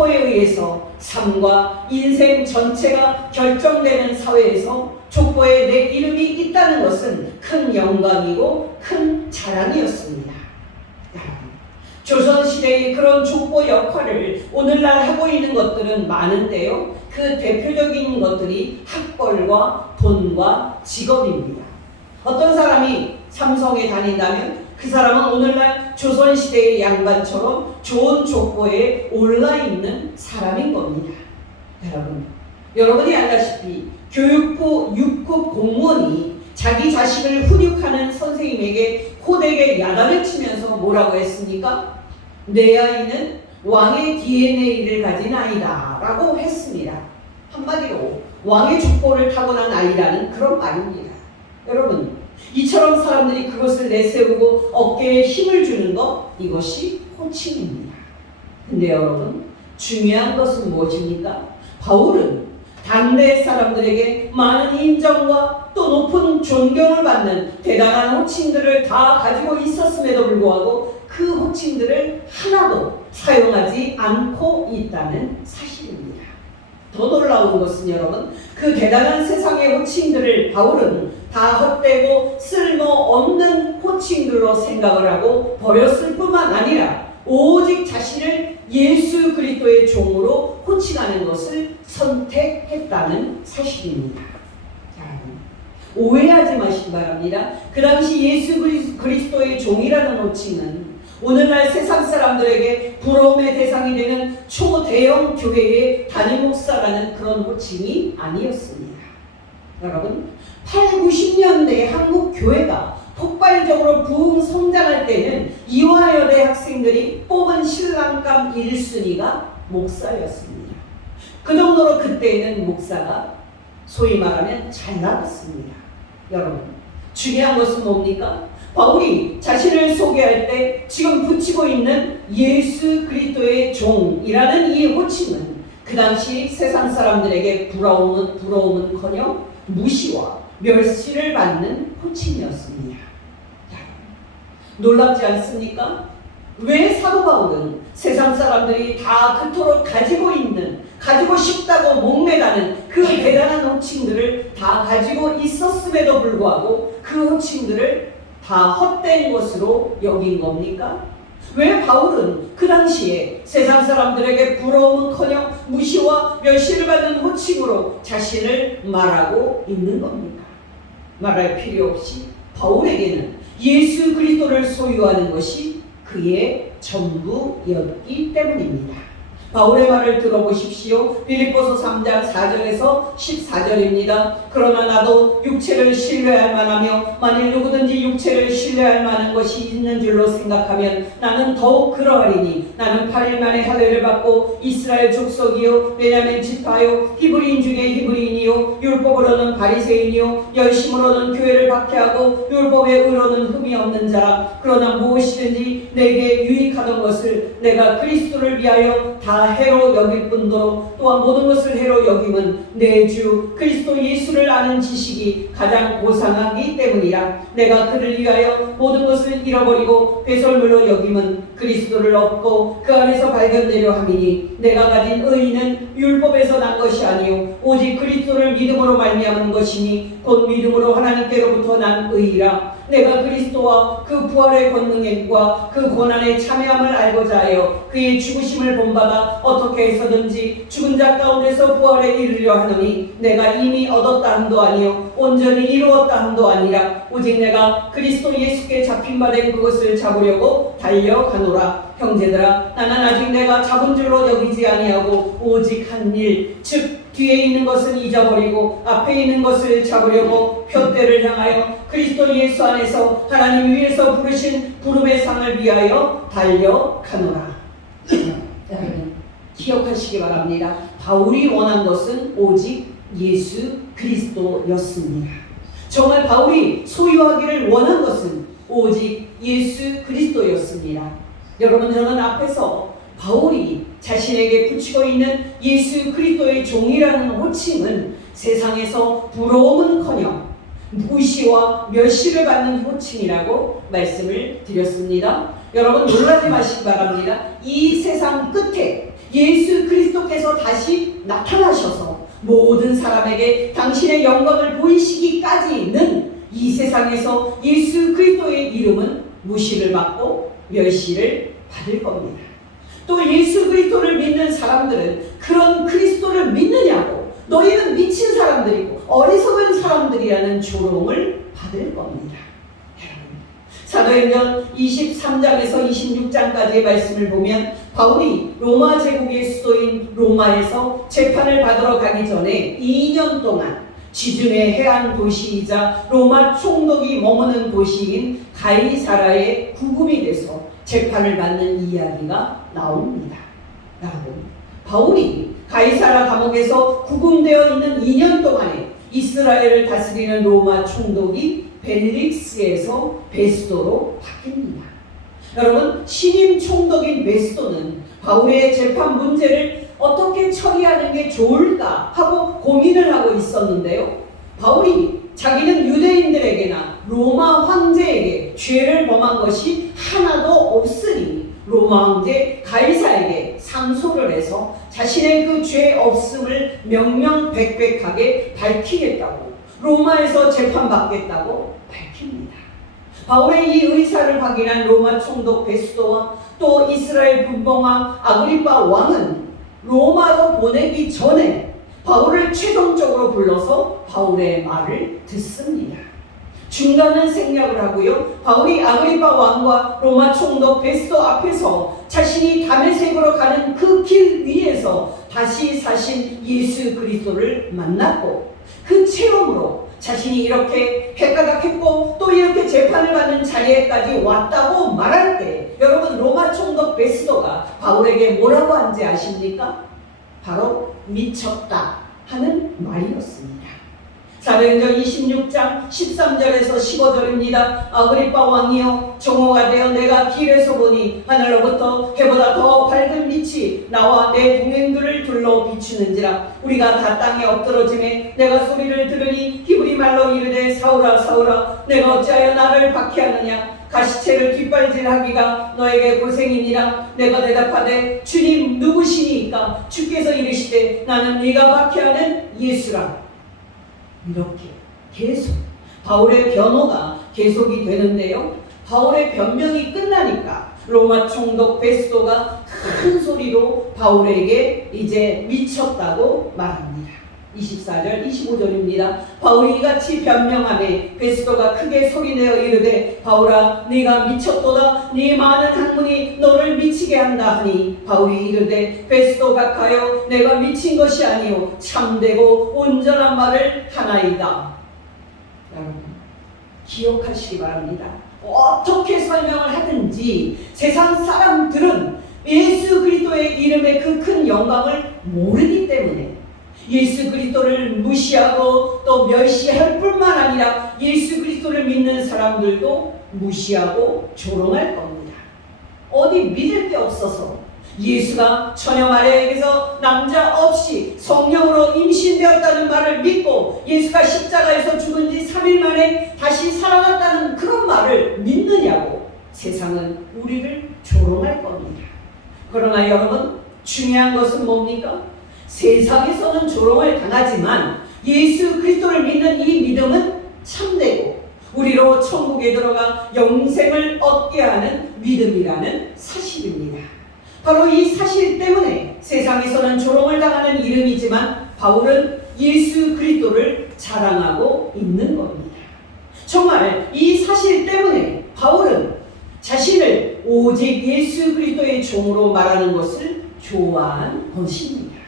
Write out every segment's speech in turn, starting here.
족보에 의해서 삶과 인생 전체가 결정되는 사회에서 족보에 내 이름이 있다는 것은 큰 영광이고 큰 자랑이었습니다. 조선시대의 그런 족보 역할을 오늘날 하고 있는 것들은 많은데요. 그 대표적인 것들이 학벌과 돈과 직업입니다. 어떤 사람이 삼성에 다닌다면 그 사람은 오늘날 조선시대의 양반처럼 좋은 족보에 올라있는 사람인 겁니다. 여러분이 알다시피 교육부 6급 공무원이 자기 자식을 훈육하는 선생님에게 호되게 야단을 치면서 뭐라고 했습니까? 내 아이는 왕의 DNA를 가진 아이다 라고 했습니다. 한마디로 왕의 족보를 타고난 아이라는 그런 말입니다. 여러분, 이처럼 사람들이 그것을 내세우고 어깨에 힘을 주는 것, 이것이 호칭입니다. 근데 여러분, 중요한 것은 무엇입니까? 바울은 당대 사람들에게 많은 인정과 또 높은 존경을 받는 대단한 호칭들을 다 가지고 있었음에도 불구하고 그 호칭들을 하나도 사용하지 않고 있다는 사실입니다. 더 놀라운 것은 여러분, 그 대단한 세상의 호칭들을 바울은 다 헛되고 쓸모없는 호칭들로 생각을 하고 버렸을 뿐만 아니라 오직 자신을 예수 그리스도의 종으로 호칭하는 것을 선택했다는 사실입니다. 오해하지 마시기 바랍니다. 그 당시 예수 그리스도의 종이라는 호칭은 오늘날 세상 사람들에게 부러움의 대상이 되는 초대형 교회의 담임 목사라는 그런 호칭이 아니었습니다. 여러분, 8, 90년대 한국 교회가 폭발적으로 부흥 성장할 때는 이화여대 학생들이 뽑은 신랑감 1순위가 목사였습니다. 그 정도로 그때에는 목사가 소위 말하면 잘 나갔습니다. 여러분, 중요한 것은 뭡니까? 바울이 자신을 소개할 때 지금 붙이고 있는 예수 그리스도의 종이라는 이 호칭은 그 당시 세상 사람들에게 부러움은커녕 무시와 멸시를 받는 호칭이었습니다. 놀랍지 않습니까? 왜 사도 바울은 세상 사람들이 다 그토록 가지고 싶다고 목매다는 그 대단한 호칭들을 다 가지고 있었음에도 불구하고 그 호칭들을 다 헛된 것으로 여긴 겁니까? 왜 바울은 그 당시에 세상 사람들에게 부러움은커녕 무시와 멸시를 받는 호칭으로 자신을 말하고 있는 겁니까? 말할 필요 없이 바울에게는 예수 그리스도를 소유하는 것이 그의 전부였기 때문입니다. 바울의 말을 들어보십시오. 빌립보서 3장 4절에서 14절입니다. 그러나 나도 육체를 신뢰할 만하며 만일 누구든지 육체를 신뢰할 만한 것이 있는 줄로 생각하면 나는 더욱 그러하리니 나는 8일 만에 할례를 받고 이스라엘 족속이요 베냐민 지파요 히브리인 중에 히브리인이요 율법으로는 바리새인이요 열심으로는 교회를 박해하고 율법의 의로는 흠이 없는 자라. 그러나 무엇이든지 내게 유익하던 것을 내가 그리스도를 위하여 다 해로 여길 뿐더러 또한 모든 것을 해로 여김은 내 주 그리스도 예수를 아는 지식이 가장 고상하기 때문이라. 내가 그를 위하여 모든 것을 잃어버리고 배설물로 여김은 그리스도를 얻고 그 안에서 발견되려 함이니 내가 가진 의의는 율법에서 난 것이 아니요 오직 그리스도를 믿음으로 말미암은 것이니 곧 믿음으로 하나님께로부터 난 의의라. 내가 그리스도와 그 부활의 권능과 그 고난의 참여함을 알고자 하여 그의 죽으심을 본받아 어떻게 해서든지 죽은 자 가운데서 부활에 이르려 하노니 내가 이미 얻었다 함도 아니요 온전히 이루었다 함도 아니라 오직 내가 그리스도 예수께 잡힌 바 된 그것을 잡으려고 달려가노라. 형제들아, 나는 아직 내가 잡은 줄로 여기지 아니하고 오직 한 일, 즉 뒤에 있는 것은 잊어버리고 앞에 있는 것을 잡으려고 표대를 향하여 그리스도 예수 안에서 하나님 위에서 부르신 부름의 상을 위하여 달려가노라. 기억하시기 바랍니다. 바울이 원한 것은 오직 예수 그리스도였습니다. 정말 바울이 소유하기를 원한 것은 오직 예수 그리스도였습니다. 여러분, 저는 앞에서 바울이 자신에게 붙이고 있는 예수 그리스도의 종이라는 호칭은 세상에서 부러움은커녕 무시와 멸시를 받는 호칭이라고 말씀을 드렸습니다. 여러분, 놀라지 마시기 바랍니다. 이 세상 끝에 예수 그리스도께서 다시 나타나셔서 모든 사람에게 당신의 영광을 보이시기까지는 이 세상에서 예수 그리스도의 이름은 무시를 받고 멸시를 받을 겁니다. 또 예수 그리스도를 믿는 사람들은 그런 그리스도를 믿느냐고 너희는 미친 사람들이고 어리석은 사람들이라는 조롱을 받을 겁니다. 사도행전 23장에서 26장까지의 말씀을 보면 바울이 로마 제국의 수도인 로마에서 재판을 받으러 가기 전에 2년 동안 지중해 해안 도시이자 로마 총독이 머무는 도시인 가이사라에 구금이 돼서 재판을 받는 이야기가 나옵니다. 여러분, 바울이 가이사라 감옥에서 구금되어 있는 2년 동안에 이스라엘을 다스리는 로마 총독이 벨릭스에서 베스도로 바뀝니다. 여러분, 신임 총독인 베스도는 바울의 재판 문제를 어떻게 처리하는 게 좋을까 하고 고민을 하고 있었는데요. 바울이 자기는 유대인들에게나 로마 황제에게 죄를 범한 것이 하나도 없으니 로마 황제 가이사에게 상소를 해서 자신의 그 죄 없음을 명명백백하게 밝히겠다고 로마에서 재판받겠다고 밝힙니다. 바울의 이 의사를 확인한 로마 총독 베스도와 또 이스라엘 분봉왕 아그리파 왕은 로마로 보내기 전에 바울을 최종적으로 불러서 바울의 말을 듣습니다. 중간은 생략을 하고요. 바울이 아그리파 왕과 로마 총독 베스도 앞에서 자신이 다메섹으로 가는 그 길 위에서 다시 사신 예수 그리스도를 만났고 그 체험으로 자신이 이렇게 헷가닥했고 또 이렇게 재판을 받는 자리에까지 왔다고 말할 때 여러분 로마 총독 베스도가 바울에게 뭐라고 한지 아십니까? 바로 미쳤다 하는 말이었습니다. 사도행전 26장 13절에서 15절입니다. 아그리파 왕이여 정오가 되어 내가 길에서 보니 하늘로부터 해보다 더 밝은 빛이 나와 내 동행들을 둘러 비추는지라 우리가 다 땅에 엎드러짐에 내가 소리를 들으니 히브리 말로 이르되 사울아 사울아 내가 어찌하여 나를 박해하느냐 가시체를 뒷발질하기가 너에게 고생이니라. 내가 대답하되 주님 누구시니까? 주께서 이르시되 나는 네가 박해하는 예수라. 이렇게 계속 바울의 변호가 계속이 되는데요. 바울의 변명이 끝나니까 로마 총독 베스도가 큰 소리로 바울에게 이제 미쳤다고 말합니다. 24절 25절입니다. 바울이 이같이 변명하매 베스도가 크게 소리내어 이르되 바울아 네가 미쳤도다. 네 많은 학문이 너를 미치게 한다 하니 바울이 이르되 베스도 각하여 내가 미친 것이 아니요 참되고 온전한 말을 하나이다. 여러분 기억하시기 바랍니다. 어떻게 설명을 하든지 세상 사람들은 예수 그리스도의 이름의 그 큰 영광을 모르기 때문에 예수 그리스도를 무시하고 또 멸시할 뿐만 아니라 예수 그리스도를 믿는 사람들도 무시하고 조롱할 겁니다. 어디 믿을 게 없어서 예수가 처녀 마리아에게서 남자 없이 성령으로 임신되었다는 말을 믿고 예수가 십자가에서 죽은 지 3일 만에 다시 살아났다는 그런 말을 믿느냐고 세상은 우리를 조롱할 겁니다. 그러나 여러분 중요한 것은 뭡니까? 세상에서는 조롱을 당하지만 예수 그리스도를 믿는 이 믿음은 참되고 우리로 천국에 들어가 영생을 얻게 하는 믿음이라는 사실입니다. 바로 이 사실 때문에 세상에서는 조롱을 당하는 이름이지만 바울은 예수 그리스도를 자랑하고 있는 겁니다. 정말 이 사실 때문에 바울은 자신을 오직 예수 그리스도의 종으로 말하는 것을 좋아한 것입니다.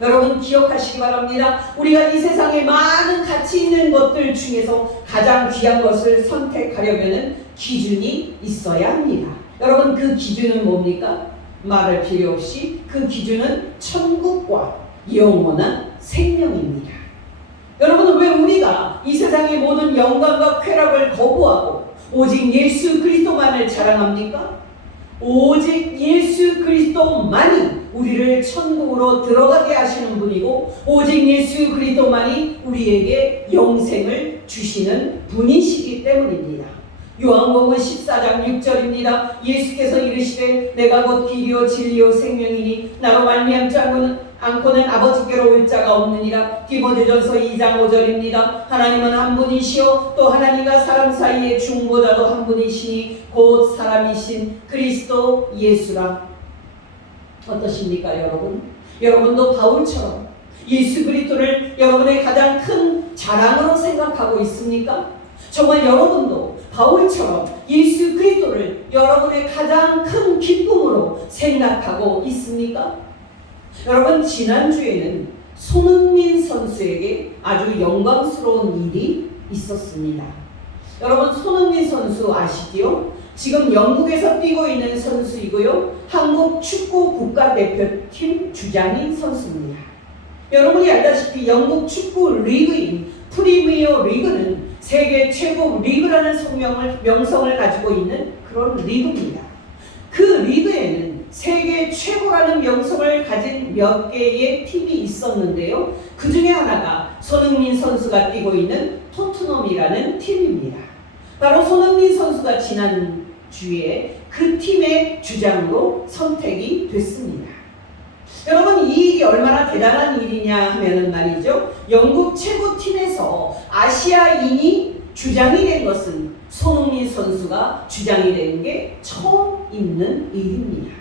여러분 기억하시기 바랍니다. 우리가 이 세상에 많은 가치 있는 것들 중에서 가장 귀한 것을 선택하려면 기준이 있어야 합니다. 여러분 그 기준은 뭡니까? 말할 필요 없이 그 기준은 천국과 영원한 생명입니다. 여러분 왜 우리가 이 세상의 모든 영광과 쾌락을 거부하고 오직 예수 그리스도만을 자랑합니까? 오직 예수 그리스도만이 우리를 천국으로 들어가게 하시는 분이고 오직 예수 그리스도만이 우리에게 영생을 주시는 분이시기 때문입니다. 요한복음 14장 6절입니다. 예수께서 이르시되 내가 곧 길이요 진리요 생명이니 나로 말미암지 않고는 아버지께로 올 자가 없느니라. 디모데전서 2장 5절입니다. 하나님은 한 분이시요 또 하나님과 사람 사이의 중보자도 한 분이시니 곧 사람이신 그리스도 예수라. 어떠십니까 여러분? 여러분도 바울처럼 예수 그리스도를 여러분의 가장 큰 자랑으로 생각하고 있습니까? 정말 여러분도 바울처럼 예수 그리스도를 여러분의 가장 큰 기쁨으로 생각하고 있습니까? 여러분, 지난주에는 손흥민 선수에게 아주 영광스러운 일이 있었습니다. 여러분, 손흥민 선수 아시지요? 지금 영국에서 뛰고 있는 선수이고요. 한국 축구 국가대표팀 주장인 선수입니다. 여러분이 알다시피 영국 축구 리그인 프리미어 리그는 세계 최고 리그라는 명성을 가지고 있는 그런 리그입니다. 그 리그에는 세계 최고라는 명성을 가진 몇 개의 팀이 있었는데요. 그 중에 하나가 손흥민 선수가 뛰고 있는 토트넘이라는 팀입니다. 바로 손흥민 선수가 지난주에 그 팀의 주장으로 선택이 됐습니다. 여러분, 이 일이 얼마나 대단한 일이냐 하면은 말이죠. 영국 최고팀에서 아시아인이 주장이 된 것은 손흥민 선수가 주장이 된 게 처음 있는 일입니다.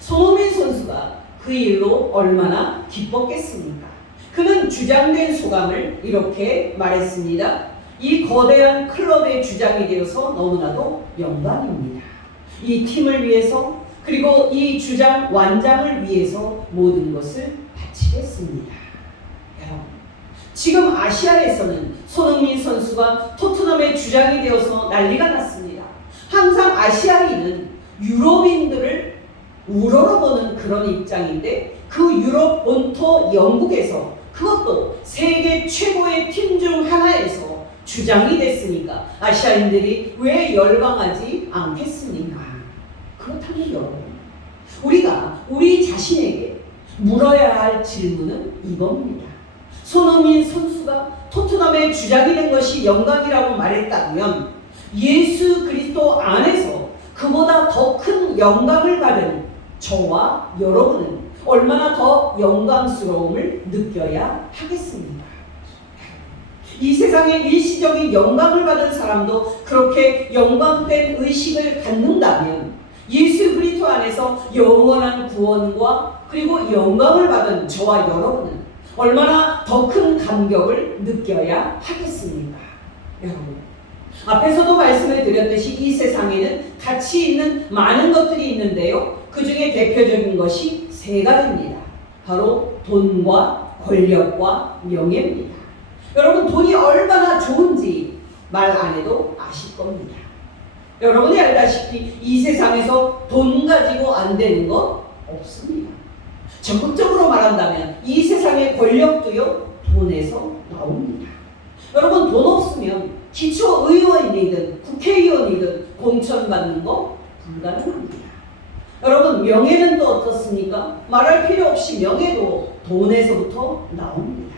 손흥민 선수가 그 일로 얼마나 기뻤겠습니까? 그는 주장된 소감을 이렇게 말했습니다. 이 거대한 클럽의 주장이 되어서 너무나도 영광입니다. 이 팀을 위해서 그리고 이 주장 완장을 위해서 모든 것을 바치겠습니다. 여러분, 지금 아시아에서는 손흥민 선수가 토트넘의 주장이 되어서 난리가 났습니다. 항상 아시아인은 유럽인들을 우러러보는 그런 입장인데 그 유럽 본토 영국에서 그것도 세계 최고의 팀 중 하나에서 주장이 됐으니까 아시아인들이 왜 열광하지 않겠습니까? 그렇다면 여러분, 우리가 우리 자신에게 물어야 할 질문은 이겁니다. 손흥민 선수가 토트넘의 주장이 된 것이 영광이라고 말했다면 예수 그리스도 안에서 그보다 더 큰 영광을 받은 저와 여러분은 얼마나 더 영광스러움을 느껴야 하겠습니까? 이 세상에 일시적인 영광을 받은 사람도 그렇게 영광된 의식을 갖는다면 예수 그리스도 안에서 영원한 구원과 그리고 영광을 받은 저와 여러분은 얼마나 더 큰 감격을 느껴야 하겠습니까? 여러분, 앞에서도 말씀을 드렸듯이 이 세상에는 가치 있는 많은 것들이 있는데요. 그 중에 대표적인 것이 세 가지입니다. 바로 돈과 권력과 명예입니다. 여러분, 돈이 얼마나 좋은지 말 안 해도 아실 겁니다. 여러분이 알다시피 이 세상에서 돈 가지고 안 되는 것 없습니다. 적극적으로 말한다면 이 세상의 권력도요, 돈에서 나옵니다. 여러분, 돈 없으면 기초의원이든 국회의원이든 공천받는 거 불가능합니다. 여러분, 명예는 또 어떻습니까? 말할 필요 없이 명예도 돈에서부터 나옵니다.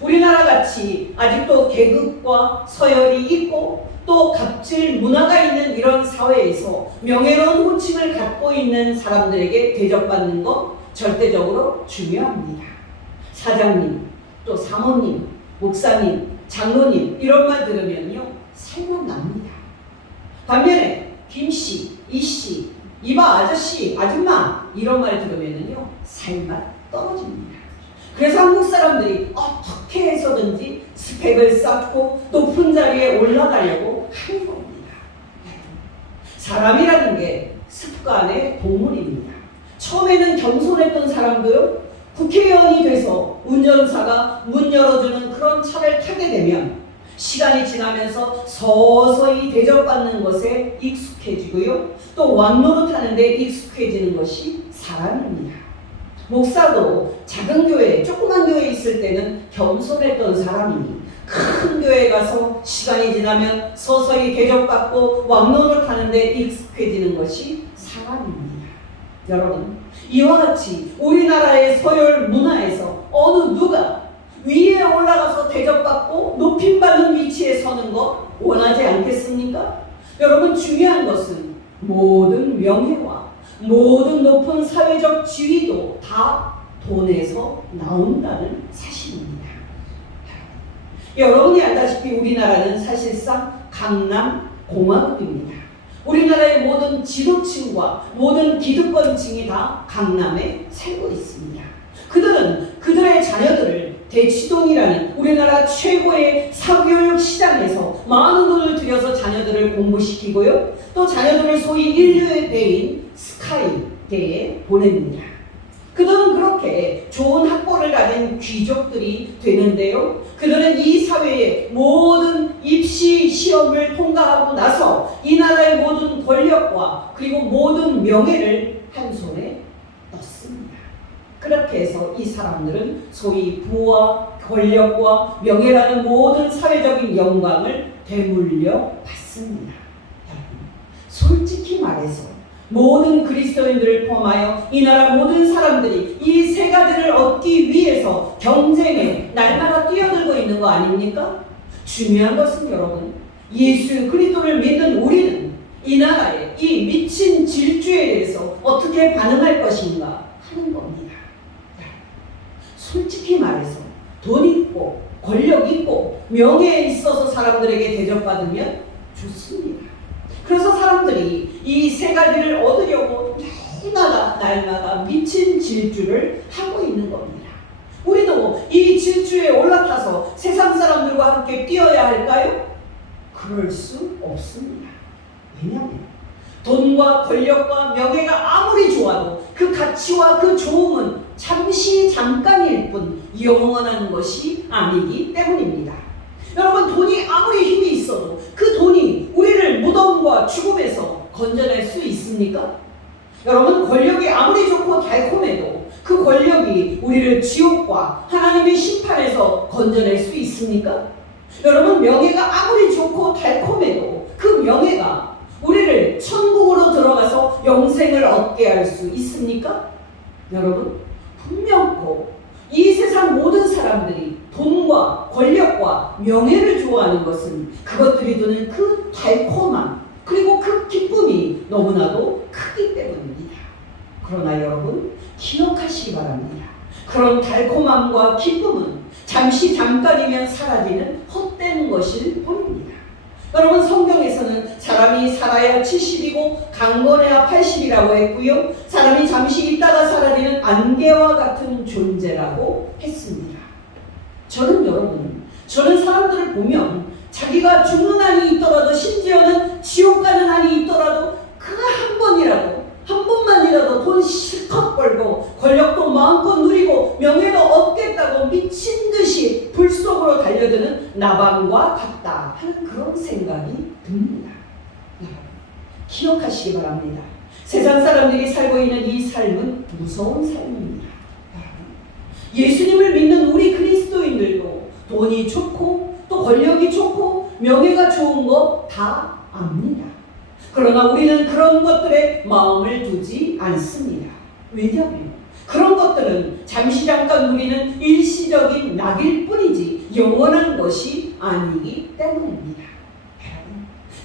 우리나라 같이 아직도 계급과 서열이 있고 또 갑질 문화가 있는 이런 사회에서 명예로운 호칭을 갖고 있는 사람들에게 대접받는 것 절대적으로 중요합니다. 사장님, 또 사모님, 목사님, 장로님 이런 말 들으면요 살만 납니다. 반면에 김씨, 이씨, 이봐 아저씨, 아줌마 이런 말 들으면요 살맛 떨어집니다. 그래서 한국 사람들이 어떻게 해서든지 스펙을 쌓고 높은 자리에 올라가려고 하는 겁니다. 사람이라는 게 습관의 동물입니다. 처음에는 겸손했던 사람도요, 국회의원이 돼서 운전사가 문 열어주는 그런 차를 타게 되면 시간이 지나면서 서서히 대접받는 것에 익숙해지고요, 또 왕노릇 하는데 익숙해지는 것이 사람입니다. 목사도 작은 교회, 조그만 교회에 있을 때는 겸손했던 사람이니 큰 교회에 가서 시간이 지나면 서서히 대접받고 왕노릇 하는데 익숙해지는 것이 사람입니다. 여러분, 이와 같이 우리나라의 서열 문화에서 어느 누가 위에 올라가서 대접받고 높임받는 위치에 서는 것 원하지 않겠습니까? 여러분, 중요한 것은 모든 명예와 모든 높은 사회적 지위도 다 돈에서 나온다는 사실입니다. 여러분이 알다시피 우리나라는 사실상 강남공화국입니다. 우리나라의 모든 지도층과 모든 기득권층이 다 강남에 살고 있습니다. 그들은 그들의 자녀들을 대치동이라는 우리나라 최고의 사교육 시장에서 많은 돈을 들여서 자녀들을 공부시키고요. 또 자녀들을 소위 인류의 배인 스카이대에 보냅니다. 그들은 그렇게 좋은 학벌을 가진 귀족들이 되는데요. 그들은 이 사회의 모든 입시 시험을 통과하고 나서 이 나라의 모든 권력과 그리고 모든 명예를 한 손에 넣습니다. 그렇게 해서 이 사람들은 소위 부와 권력과 명예라는 모든 사회적인 영광을 되물려 받습니다. 솔직히 말해서 모든 그리스도인들을 포함하여 이 나라 모든 사람들이 이 세 가지를 얻기 위해서 경쟁에 날마다 뛰어들고 있는 거 아닙니까? 중요한 것은 여러분, 예수 그리스도를 믿는 우리는 이 나라의 이 미친 질주에 대해서 어떻게 반응할 것인가 하는 겁니다. 솔직히 말해서 돈 있고 권력 있고 명예에 있어서 사람들에게 대접받으면 좋습니다. 그래서 사람들이 이 세 가지를 얻으려고 날마다 미친 질주를 하고 있는 겁니다. 우리도 이 질주에 올라타서 세상 사람들과 함께 뛰어야 할까요? 그럴 수 없습니다. 왜냐하면 돈과 권력과 명예가 아무리 좋아도 그 가치와 그 좋음은 잠깐일 뿐 영원한 것이 아니기 때문입니다. 여러분, 돈이 아무리 힘이 있어도 그 돈이 우리를 무덤과 죽음에서 건져낼 수 있습니까? 여러분, 권력이 아무리 좋고 달콤해도 그 권력이 우리를 지옥과 하나님의 심판에서 건져낼 수 있습니까? 여러분, 명예가 아무리 좋고 달콤해도 그 명예가 우리를 천국으로 들어가서 영생을 얻게 할 수 있습니까? 여러분, 분명코 이 세상 모든 사람들이 돈과 권력과 명예를 좋아하는 것은 그것들이 주는 그 달콤함 그리고 그 기쁨이 너무나도 크기 때문입니다. 그러나 여러분, 기억하시기 바랍니다. 그런 달콤함과 기쁨은 잠깐이면 사라지는 헛된 것일 뿐입니다. 여러분, 성경에서는 사람이 살아야 70이고 강건해야 80이라고 했고요. 사람이 잠시 있다가 사라지는 안개와 같은 존재라고 했습니다. 저는 사람들을 보면 자기가 죽는 한이 있더라도 심지어는 지옥 가는 한이 있더라도 그 한 번만이라도 돈 실컷 벌고 권력도 마음껏 누리고 명예도 얻겠다고 미친 듯이 불 속으로 달려드는 나방과 같다 하는 그런 생각이 듭니다. 기억하시기 바랍니다. 세상 사람들이 살고 있는 이 삶은 무서운 삶입니다. 예수님을 믿는 우리 그리스도인들도 돈이 좋고 또 권력이 좋고 명예가 좋은 거 다 압니다. 그러나 우리는 그런 것들에 마음을 두지 않습니다. 왜냐하면 그런 것들은 잠깐 누리는 일시적인 낙일 뿐이지 영원한 것이 아니기 때문입니다.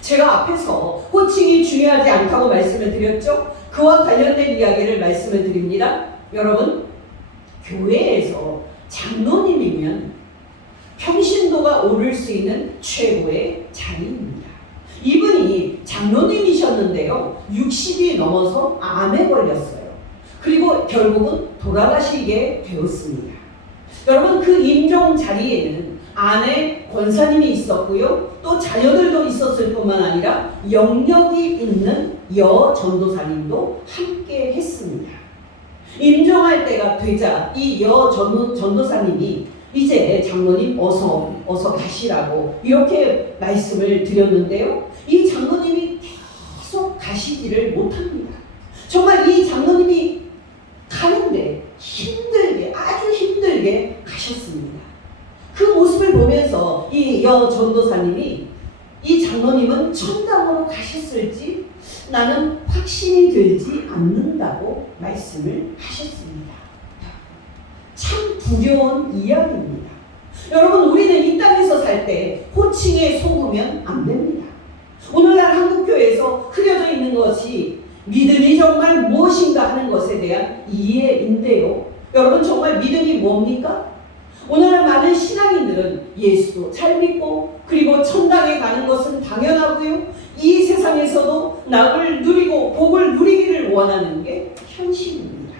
제가 앞에서 호칭이 중요하지 않다고 말씀을 드렸죠? 그와 관련된 이야기를 말씀을 드립니다. 여러분, 교회에서 장로님이면 평신도가 오를 수 있는 최고의 자리입니다. 이분이 장로님이셨는데요, 60이 넘어서 암에 걸렸어요. 그리고 결국은 돌아가시게 되었습니다. 여러분, 그 임종 자리에는 아내 권사님이 있었고요, 또 자녀들도 있었을 뿐만 아니라 영역이 있는 여 전도사님도 함께 했습니다. 임종할 때가 되자 이 여 전도사님이 이제 장로님 어서 가시라고 이렇게 말씀을 드렸는데요, 이 장로님이 계속 가시지를 못합니다. 정말 이 장로님이 가는데 아주 힘들게 가셨습니다. 그 모습을 보면서 이 여 전도사님이 이 장로님은 천당으로 가셨을지 나는 확신이 들지 않는다고 말씀을 하셨습니다. 참 두려운 이야기입니다. 여러분, 우리는 이 땅에서 살 때 호칭에 속으면 안 됩니다. 오늘날 한국교회에서 흐려져 있는 것이 믿음이 정말 무엇인가 하는 것에 대한 이해인데요. 여러분, 정말 믿음이 뭡니까? 오늘날 많은 신앙인들은 예수도 잘 믿고 그리고 천당에 가는 것은 당연하고요. 이 세상에서도 낙을 누리고 복을 누리기를 원하는 게 현실입니다.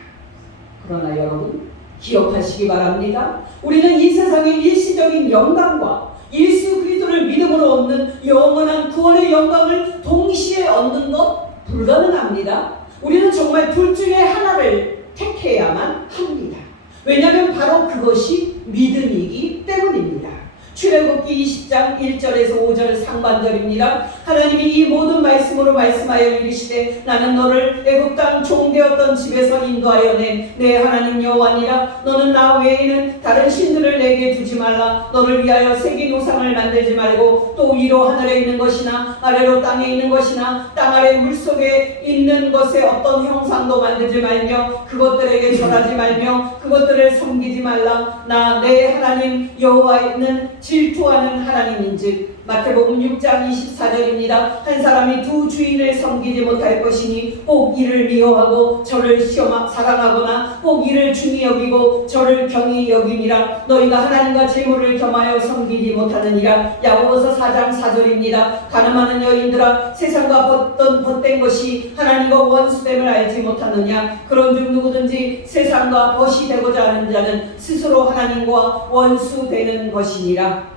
그러나 여러분, 기억하시기 바랍니다. 우리는 이 세상의 일시적인 영광과 예수 그리스도를 믿음으로 얻는 영원한 구원의 영광을 동시에 얻는 것 불가능합니다. 우리는 정말 둘 중에 하나를 택해야만 합니다. 왜냐하면 바로 그것이 믿음이기 때문입니다. 출애굽기 20장 1절에서 5절 상반절입니다. 하나님이 이 모든 말씀으로 말씀하여 이르시되 나는 너를 애굽 땅 종되었던 집에서 인도하여 내 하나님 여호와니라. 너는 나 외에는 다른 신들을 내게 두지 말라. 너를 위하여 새긴 우상을 만들지 말고 또 위로 하늘에 있는 것이나 아래로 땅에 있는 것이나 땅 아래 물속에 있는 것에 어떤 형상도 만들지 말며 그것들에게 절하지 말며 그것들을 섬기지 말라. 나 내 하나님 여호와는 질투하는 하나님인즉. 마태복음 6장 24절입니다. 한 사람이 두 주인을 섬기지 못할 것이니 혹 이를 미워하고 저를 사랑하거나 혹 이를 중히 여기고 저를 경히 여김이라. 너희가 하나님과 재물을 겸하여 섬기지 못하느니라. 야고보서 4장 4절입니다. 가늠하는 여인들아, 세상과 벗된 것이 하나님과 원수됨을 알지 못하느냐. 그런즉 누구든지 세상과 벗이 되고자 하는 자는 스스로 하나님과 원수되는 것이니라.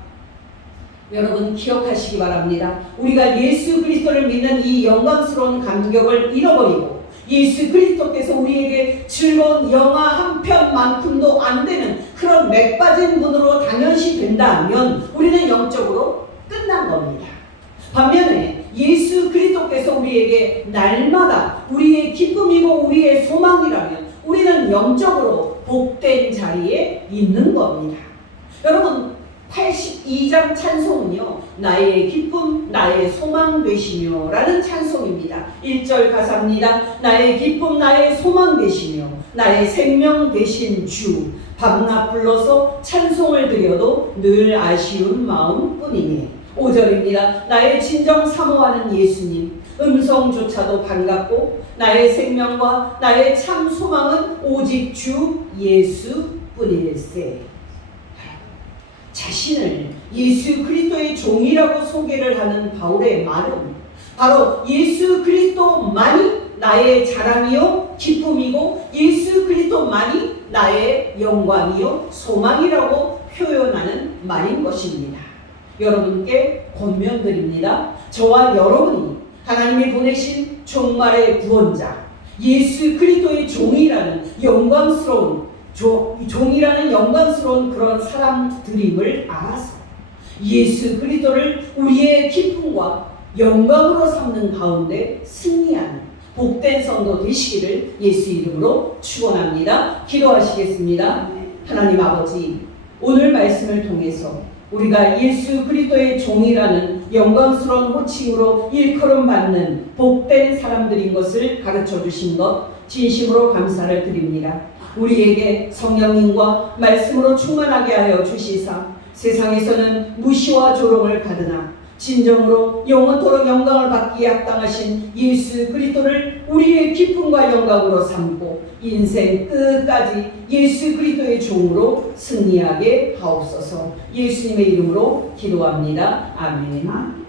여러분, 기억하시기 바랍니다. 우리가 예수 그리스도를 믿는 이 영광스러운 감격을 잃어버리고 예수 그리스도께서 우리에게 즐거운 영화 한 편만큼도 안 되는 그런 맥빠진 분으로 당연시 된다면 우리는 영적으로 끝난 겁니다. 반면에 예수 그리스도께서 우리에게 날마다 우리의 기쁨이고 우리의 소망이라면 우리는 영적으로 복된 자리에 있는 겁니다. 여러분, 82장 찬송은요, 나의 기쁨 나의 소망 되시며 라는 찬송입니다. 1절 가사입니다. 나의 기쁨 나의 소망 되시며 나의 생명 되신 주, 밤낮 불러서 찬송을 드려도 늘 아쉬운 마음뿐이니. 5절입니다. 나의 진정 사모하는 예수님, 음성조차도 반갑고 나의 생명과 나의 참 소망은 오직 주 예수뿐일세. 자신을 예수 그리스도의 종이라고 소개를 하는 바울의 말은 바로 예수 그리스도만이 나의 자랑이요 기쁨이고 예수 그리스도만이 나의 영광이요 소망이라고 표현하는 말인 것입니다. 여러분께 권면드립니다. 저와 여러분이 하나님이 보내신 종말의 구원자 예수 그리스도의 종이라는 종이라는 영광스러운 그런 사람들임을 알아서 예수 그리스도를 우리의 기쁨과 영광으로 삼는 가운데 승리하는 복된 성도 되시기를 예수 이름으로 축원합니다. 기도하시겠습니다. 하나님 아버지, 오늘 말씀을 통해서 우리가 예수 그리스도의 종이라는 영광스러운 호칭으로 일컬음 받는 복된 사람들인 것을 가르쳐 주신 것 진심으로 감사를 드립니다. 우리에게 성령님과 말씀으로 충만하게 하여 주시사 세상에서는 무시와 조롱을 받으나 진정으로 영원토록 영광을 받기에 합당하신 예수 그리스도를 우리의 기쁨과 영광으로 삼고 인생 끝까지 예수 그리스도의 종으로 승리하게 하옵소서. 예수님의 이름으로 기도합니다. 아멘.